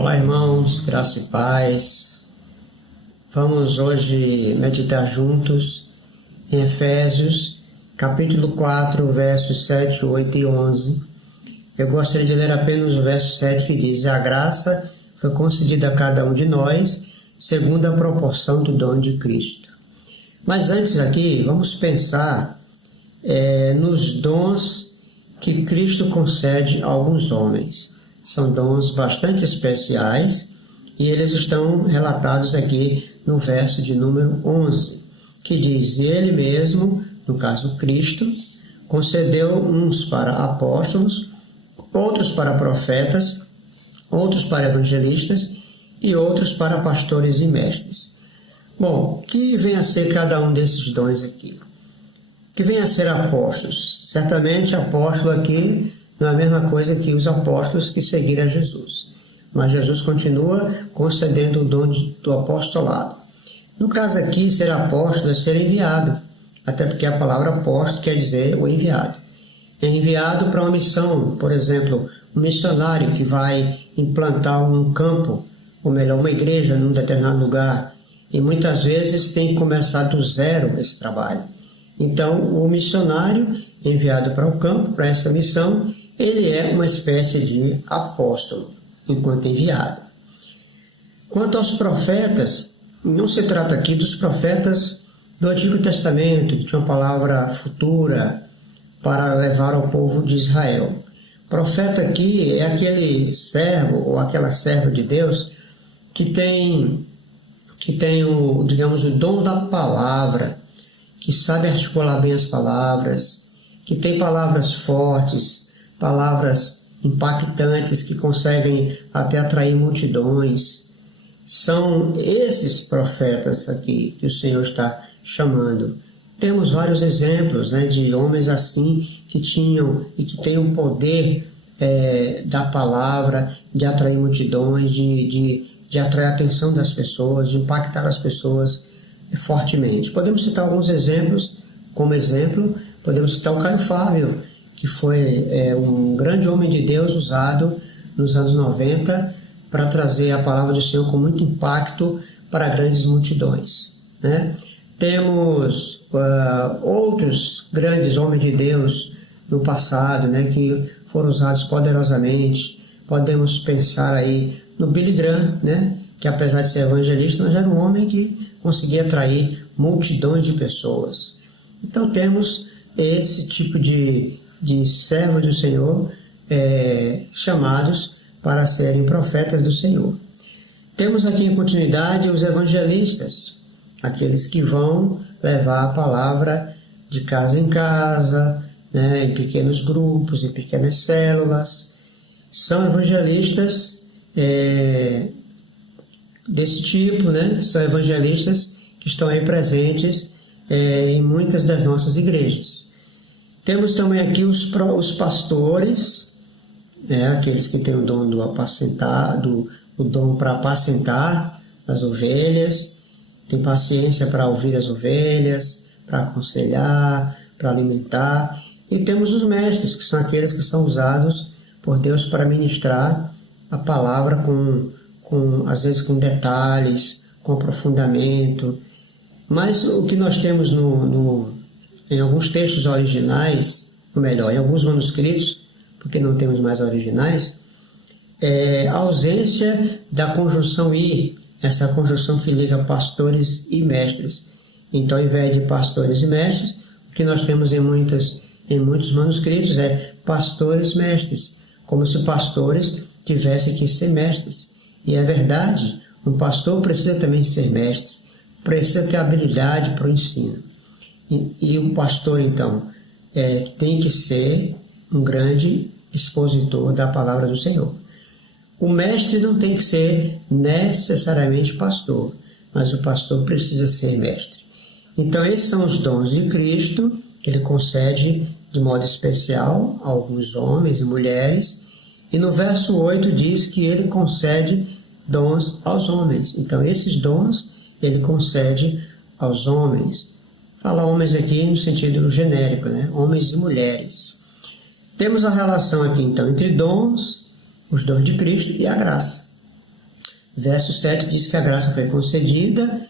Olá, irmãos, graça e paz. Vamos hoje meditar juntos em Efésios, capítulo 4, versos 7, 8 e 11. Eu gostaria de ler apenas o verso 7 que diz: A graça foi concedida a cada um de nós, segundo a proporção do dom de Cristo. Mas antes aqui, vamos pensar nos dons que Cristo concede a alguns homens. São dons bastante especiais e eles estão relatados aqui no verso de número 11, que diz: Ele mesmo, no caso Cristo, concedeu uns para apóstolos, outros para profetas, outros para evangelistas e outros para pastores e mestres. Bom, que vem a ser cada um desses dons aqui? Que vem a ser apóstolos. Certamente apóstolo aqui não é a mesma coisa que os apóstolos que seguiram a Jesus. Mas Jesus continua concedendo o dom do apostolado. No caso aqui, ser apóstolo é ser enviado, até porque a palavra apóstolo quer dizer o enviado. É enviado para uma missão, por exemplo, um missionário que vai implantar um campo, ou melhor, uma igreja num determinado lugar, e muitas vezes tem que começar do zero esse trabalho. Então, o missionário enviado para o campo, para essa missão, ele é uma espécie de apóstolo, enquanto enviado. Quanto aos profetas, não se trata aqui dos profetas do Antigo Testamento, que tinha uma palavra futura para levar ao povo de Israel. Profeta aqui é aquele servo ou aquela serva de Deus que tem o, digamos, o dom da palavra, que sabe articular bem as palavras, que tem palavras fortes, palavras impactantes que conseguem até atrair multidões. São esses profetas aqui que o Senhor está chamando. Temos vários exemplos de homens assim que tinham e que têm o poder da palavra, de atrair multidões, de atrair a atenção das pessoas, de impactar as pessoas fortemente. Podemos citar alguns exemplos. Como exemplo, podemos citar o Caio Fábio, que foi um grande homem de Deus usado nos anos 90 para trazer a palavra do Senhor com muito impacto para grandes multidões. Temos outros grandes homens de Deus no passado, que foram usados poderosamente. Podemos pensar aí no Billy Graham, que apesar de ser evangelista, mas era um homem que conseguia atrair multidões de pessoas. Então temos esse tipo de servos do Senhor chamados para serem profetas do Senhor. Temos aqui em continuidade os evangelistas, aqueles que vão levar a palavra de casa em casa, em pequenos grupos, em pequenas células. São evangelistas desse tipo, São evangelistas que estão aí presentes em muitas das nossas igrejas. Temos também aqui os pastores, aqueles que têm o dom o dom para apacentar as ovelhas, tem paciência para ouvir as ovelhas, para aconselhar, para alimentar. E temos os mestres, que são aqueles que são usados por Deus para ministrar a palavra às vezes com detalhes, com aprofundamento. Mas o que nós temos em alguns textos originais, ou melhor, em alguns manuscritos, porque não temos mais originais, é a ausência da conjunção "e", essa conjunção que liga pastores e mestres. Então, ao invés de pastores e mestres, o que nós temos em muitos manuscritos é pastores mestres, como se pastores tivessem que ser mestres. E é verdade, um pastor precisa também ser mestre, precisa ter habilidade para o ensino. E o pastor, então, tem que ser um grande expositor da palavra do Senhor. O mestre não tem que ser necessariamente pastor, mas o pastor precisa ser mestre. Então, esses são os dons de Cristo, que ele concede de modo especial a alguns homens e mulheres. E no verso 8 diz que ele concede dons aos homens. Então, esses dons ele concede aos homens. Fala homens aqui no sentido genérico, homens e mulheres. Temos a relação aqui, então, entre dons, os dons de Cristo e a graça. Verso 7 diz que a graça foi concedida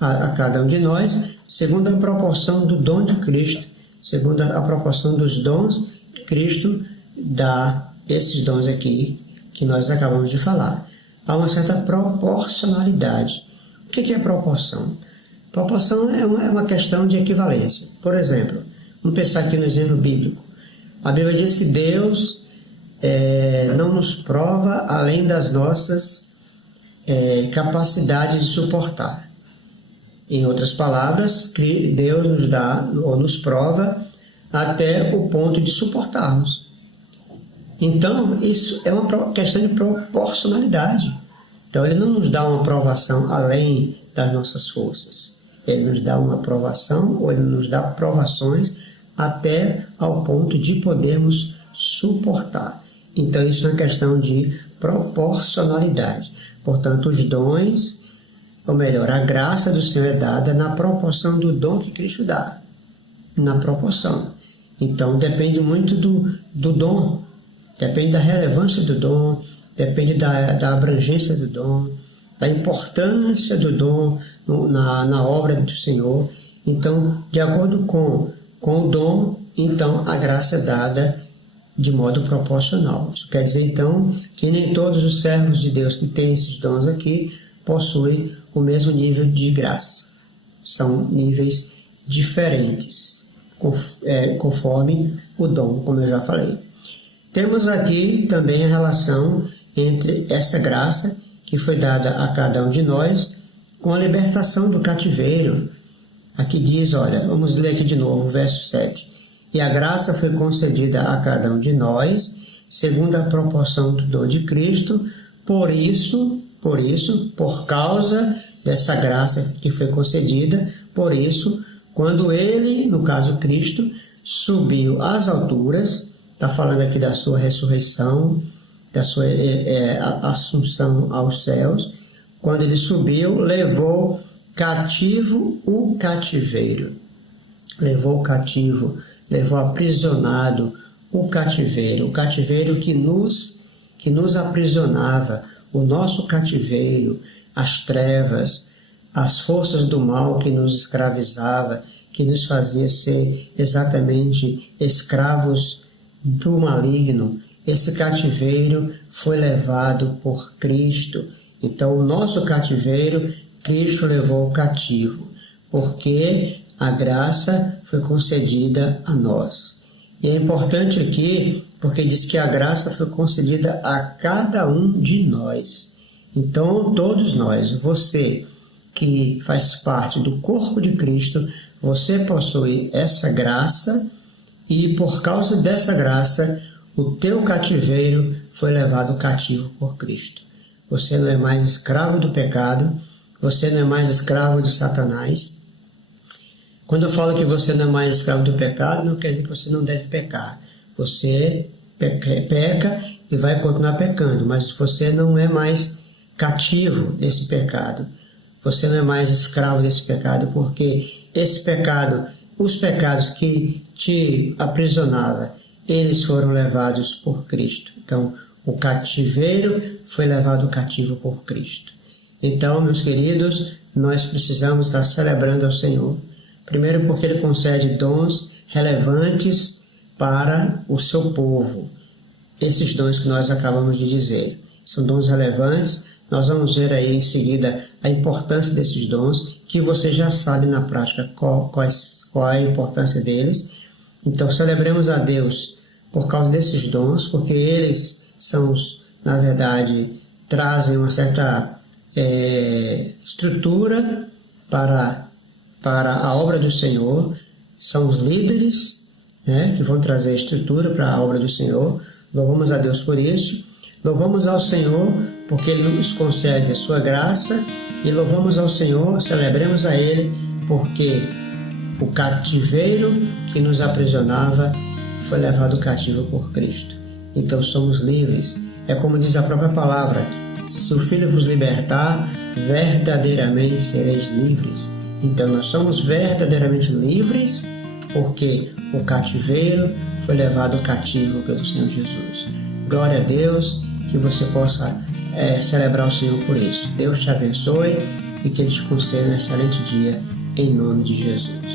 a cada um de nós, segundo a proporção do dom de Cristo, segundo a proporção dos dons que Cristo dá, esses dons aqui que nós acabamos de falar. Há uma certa proporcionalidade. O que é proporção? Proporção é uma questão de equivalência. Por exemplo, vamos pensar aqui no exemplo bíblico. A Bíblia diz que Deus não nos prova além das nossas capacidades de suportar. Em outras palavras, Deus nos dá ou nos prova até o ponto de suportarmos. Então, isso é uma questão de proporcionalidade. Então, Ele não nos dá uma provação além das nossas forças. Ele nos dá uma provação, ou Ele nos dá provações até ao ponto de podermos suportar. Então, isso é uma questão de proporcionalidade. Portanto, os dons, ou melhor, a graça do Senhor é dada na proporção do dom que Cristo dá. Na proporção. Então, depende muito do dom. Depende da relevância do dom, depende da abrangência do dom, da importância do dom na obra do Senhor. Então, de acordo com o dom, então a graça é dada de modo proporcional. Isso quer dizer, então, que nem todos os servos de Deus que têm esses dons aqui possuem o mesmo nível de graça. São níveis diferentes, conforme o dom, como eu já falei. Temos aqui também a relação entre essa graça que foi dada a cada um de nós com a libertação do cativeiro. Aqui diz, olha, vamos ler aqui de novo, verso 7. E a graça foi concedida a cada um de nós, segundo a proporção do dom de Cristo, por causa dessa graça que foi concedida, por isso, quando Ele, no caso Cristo, subiu às alturas, está falando aqui da sua ressurreição, da sua assunção aos céus. Quando ele subiu, levou cativo o cativeiro. Levou cativo, levou aprisionado o cativeiro que nos aprisionava, o nosso cativeiro, as trevas, as forças do mal que nos escravizava, que nos fazia ser exatamente escravos do maligno. Esse cativeiro foi levado por Cristo. Então, o nosso cativeiro, Cristo levou cativo, porque a graça foi concedida a nós. E é importante aqui, porque diz que a graça foi concedida a cada um de nós. Então, todos nós, você que faz parte do corpo de Cristo, você possui essa graça. E por causa dessa graça, o teu cativeiro foi levado cativo por Cristo. Você não é mais escravo do pecado, você não é mais escravo de Satanás. Quando eu falo que você não é mais escravo do pecado, não quer dizer que você não deve pecar. Você peca e vai continuar pecando, mas você não é mais cativo desse pecado. Você não é mais escravo desse pecado, porque esse pecado, os pecados que te aprisionava, eles foram levados por Cristo. Então, o cativeiro foi levado cativo por Cristo. Então, meus queridos, nós precisamos estar celebrando ao Senhor. Primeiro porque Ele concede dons relevantes para o seu povo. Esses dons que nós acabamos de dizer são dons relevantes. Nós vamos ver aí em seguida a importância desses dons, que você já sabe na prática qual é a importância deles. Então, celebremos a Deus por causa desses dons, porque eles são, na verdade, trazem uma certa estrutura para a obra do Senhor. São os líderes, que vão trazer estrutura para a obra do Senhor. Louvamos a Deus por isso. Louvamos ao Senhor porque Ele nos concede a sua graça, e louvamos ao Senhor, celebremos a Ele, porque o cativeiro que nos aprisionava foi levado cativo por Cristo. Então somos livres. É como diz a própria palavra: se o Filho vos libertar, verdadeiramente sereis livres. Então nós somos verdadeiramente livres, porque o cativeiro foi levado cativo pelo Senhor Jesus. Glória a Deus, que você possa celebrar o Senhor por isso. Deus te abençoe e que Ele te conceda um excelente dia, em nome de Jesus.